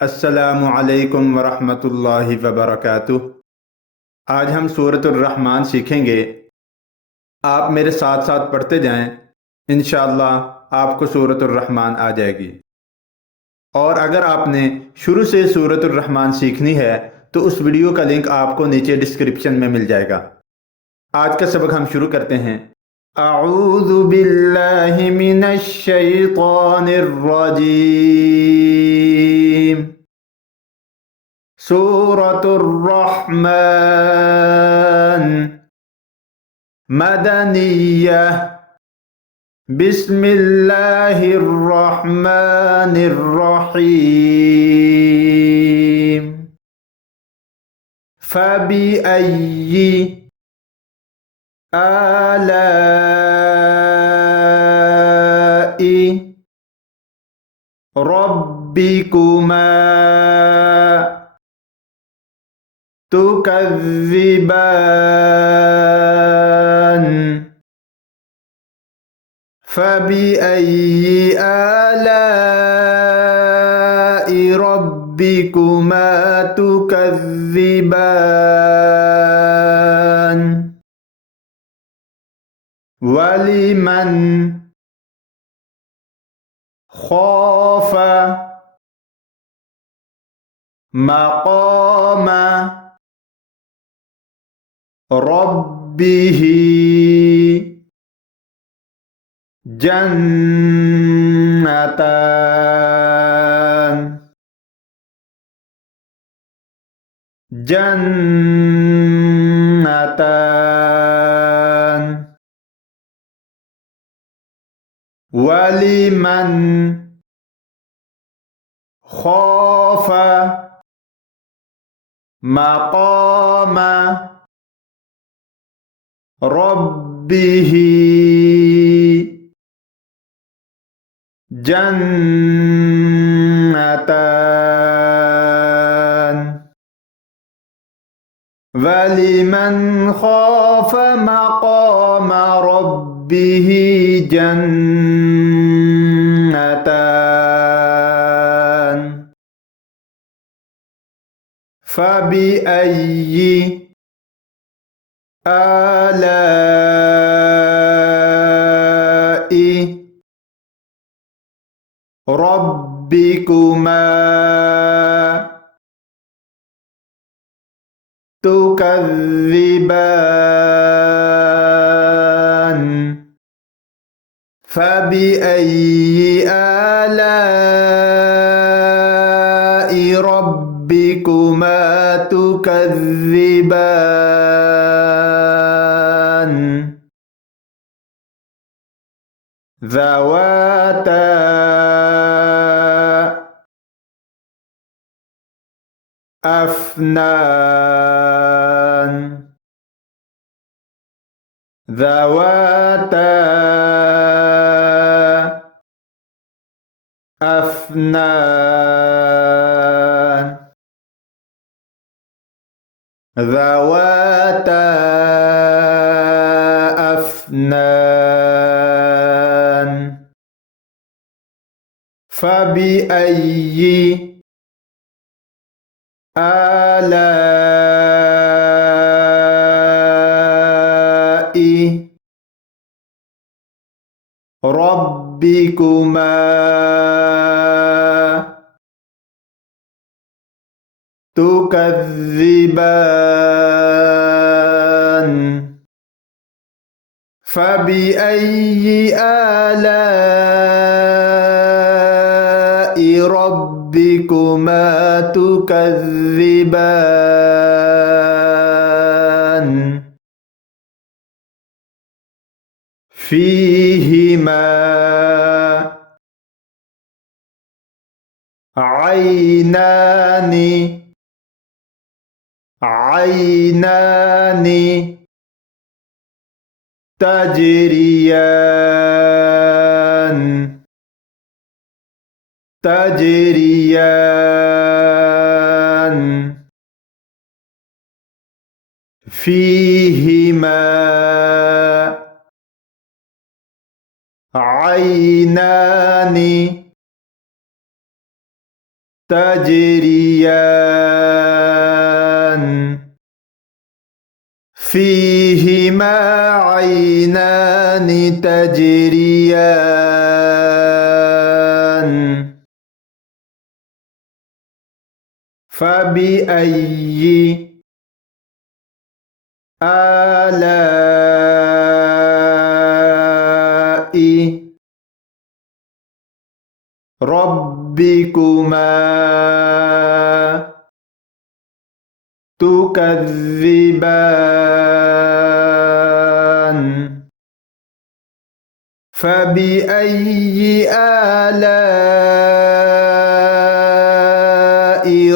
अस्सलामु अलैकुम वरहमतुल्लाहि वबरकातुह। आज हम सूरत रहमान सीखेंगे। आप मेरे साथ साथ पढ़ते जाएं, इंशाअल्लाह आपको सूरत रहमान आ जाएगी। और अगर आपने शुरू से सूरत रहमान सीखनी है तो उस वीडियो का लिंक आपको नीचे डिस्क्रिप्शन में मिल जाएगा। आज का सबक हम शुरू करते हैं। अऊज़ु बिल्लाहि मिनश शैतानिर रजीम। सूरतुर रहमान मदनिय्यह। बिस्मिल्लाहिर रहमानिर रहीम। फबिअय्यि आलाइ रब्बिकुमा तुकज़्ज़िबान। फबिअय्यि आलाइ रब्बिकुमा तुकज़्ज़िबान। वलिमन ख़ाफ़ मक़ाम रब्बिही जन्नतान। जन्नतान। वलिमन ख़ाफ़ मक़ाम रब्बिही जन्नतान। वलिमन ख़ाफ़ मक़ाम रब्बिही जन्नतान। फबिअय्यि आलाइ रब्बिकुमा तुकज़्ज़िबान। फबिअय्यि आलाइ रब्बिकुमा तुकज़्ज़िबान। ذواتا أفنان. ذواتا أفنان. ذواتا أفنان. فبأي آلاء ربكما تكذبان. فبأي آلاء ربكما تكذبان. فيهما عينان. عينان تجريان. تجريان. فيهما عينان تجريان فيهما عينان تجريان فبأي آلاء ربكما تكذبان فبأي آلاء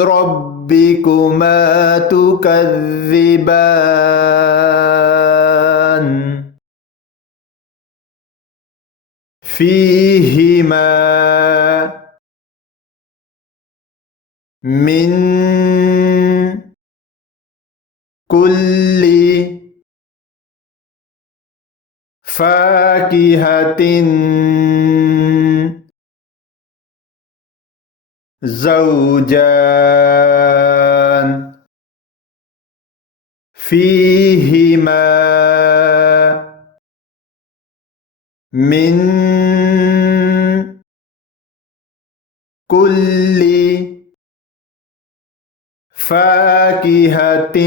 ربكما تكذبان فيهما من كل فاكهة زوجان فيهما من كل فاكهة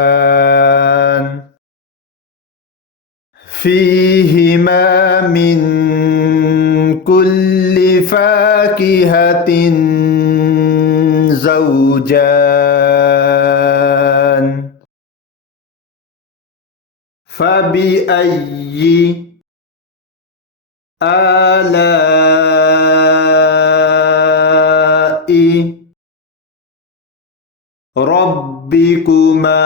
زوجان فيهما من كل فاكهة زوجان فبأي آلاء ربكما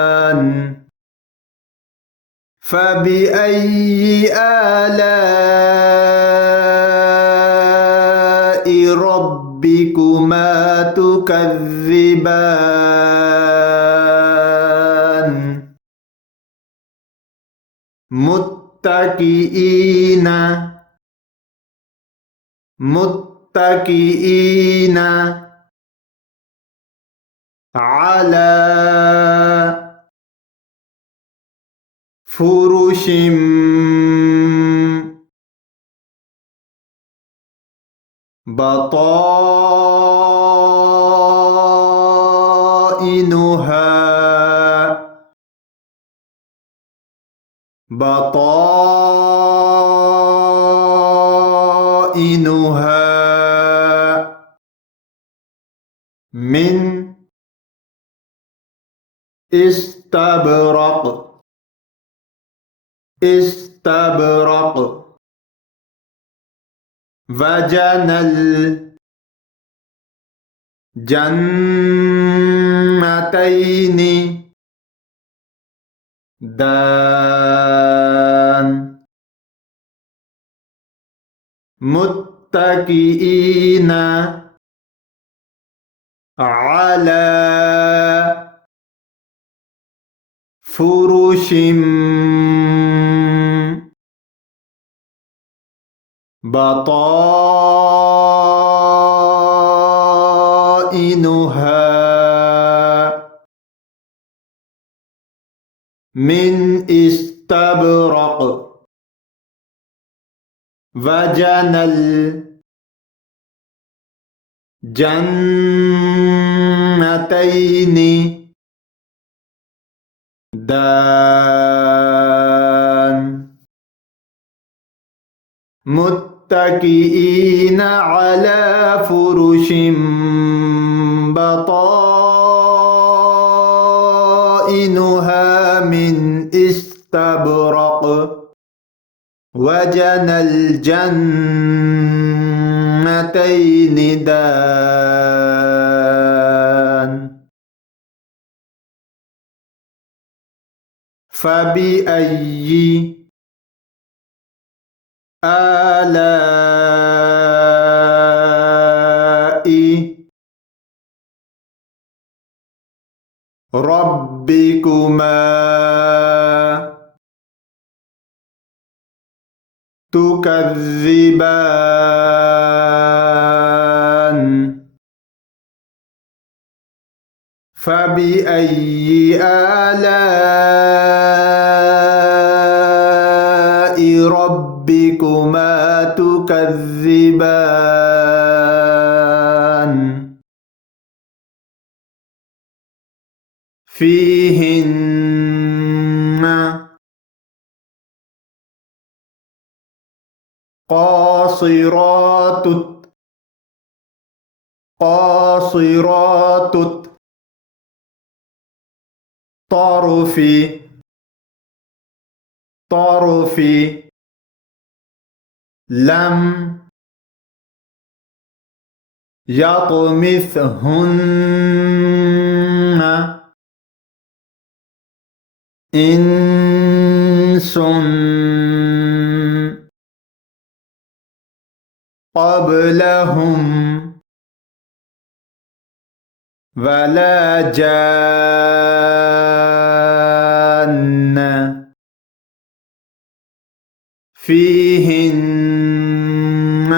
تكذبان فبأي آلاء ربكما تكذبان متكئين على فرش بطائنها من استبرق وجنى الجنتين دان متكئين على فرش بطائنها من استبرق وجنى الجنتين دان متكئين على فرش بطائنها من استبرق وجنى الجنتين دان فبأي آلاء ربكما تكذبان فبأي آلاء ربكما تكذبان فيهن قاصرات الطرف لم يطمثهن إنس قبلهم ولا جان فيهن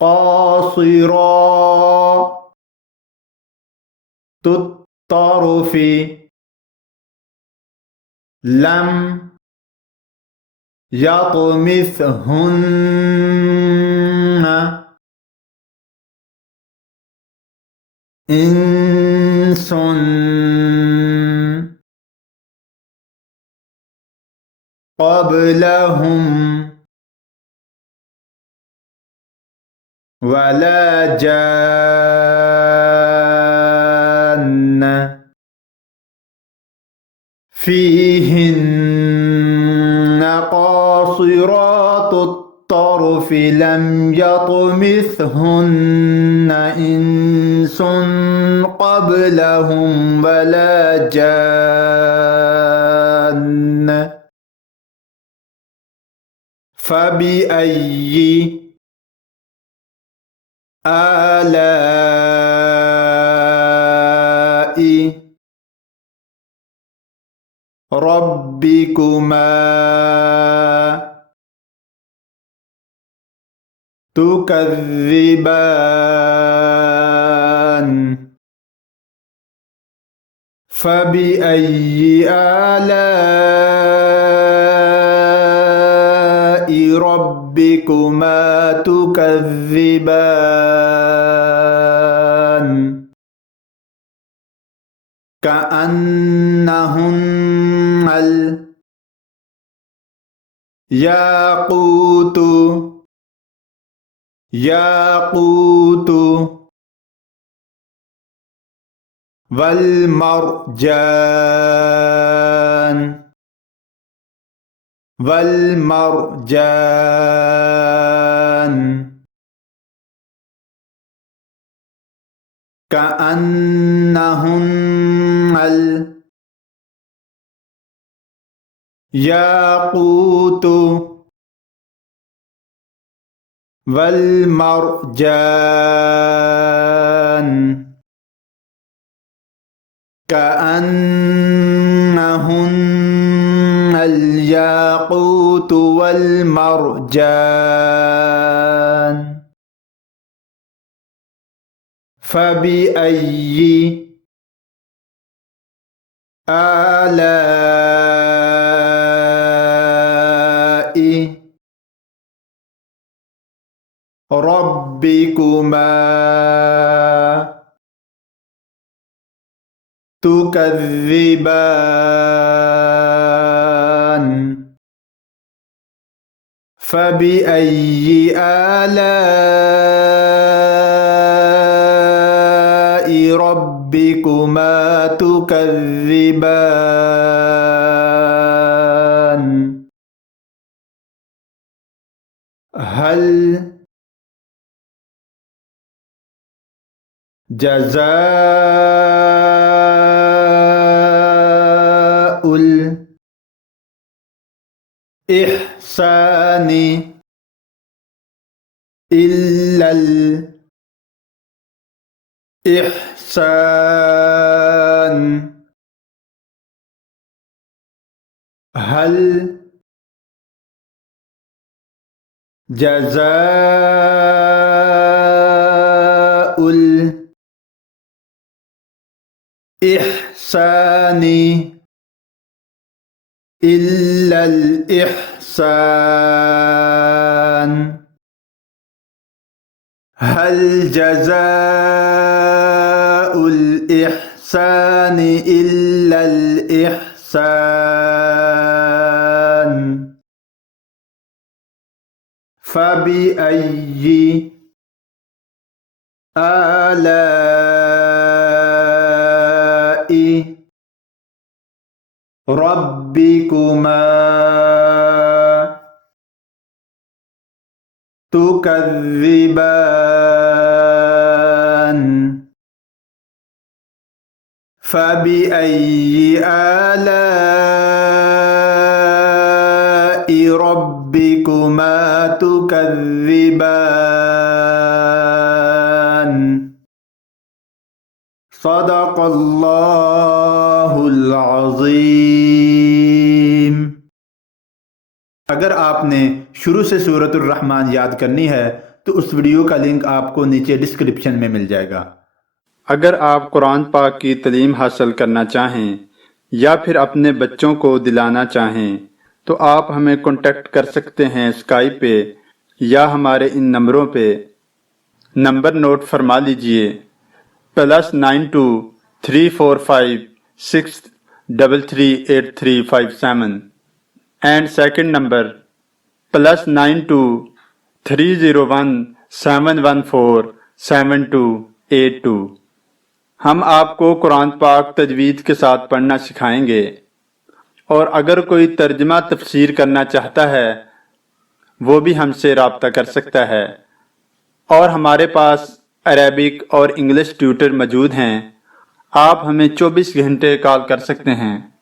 قاصرات الطرف لم يطمثهن إنس قبلهم ولا جان فيهن قاصرات الطرف لم يطمثهن إنس قبلهم ولا جان فبأي آلاء ربكما تكذبان فبأي آلاء ربكما تكذبان كأنهن الياقوت والمرجان كأنهن الياقوت والمرجان كأنهن الياقوت والمرجان فبأي آلاء ربكما تكذبان فبأي آلاء ربكما تكذبان هل جزاء الإحسان إلا الإحسان हल जज़ाउल इहसानी इल्लल इहसान। हल जज़ाउल इहसानी इल्लल इहसान। फबिअय्यि आलाइ रब्बिकुमा तुकज़्ज़िबान। फबिअय्यि आलाइ रब्बिकुमा तुकज़्ज़िबान। सदक़ल्लाहुल अज़ीम। अगर आपने शुरू से सूरत रहमान याद करनी है तो उस वीडियो का लिंक आपको नीचे डिस्क्रिप्शन में मिल जाएगा। अगर आप कुरान पाक की तालीम हासिल करना चाहें या फिर अपने बच्चों को दिलाना चाहें तो आप हमें कांटेक्ट कर सकते हैं स्काइप पे या हमारे इन नंबरों पे। नंबर नोट फरमा लीजिए +92 345 633 8357 एंड सेकंड नंबर +92 301 714 7282। हम आपको कुरान पाक तजवीद के साथ पढ़ना सिखाएंगे और अगर कोई तर्जमा तफसीर करना चाहता है वो भी हमसे राब्ता कर सकता है। और हमारे पास अरेबिक और इंग्लिश ट्यूटर मौजूद हैं। आप हमें 24 घंटे कॉल कर सकते हैं।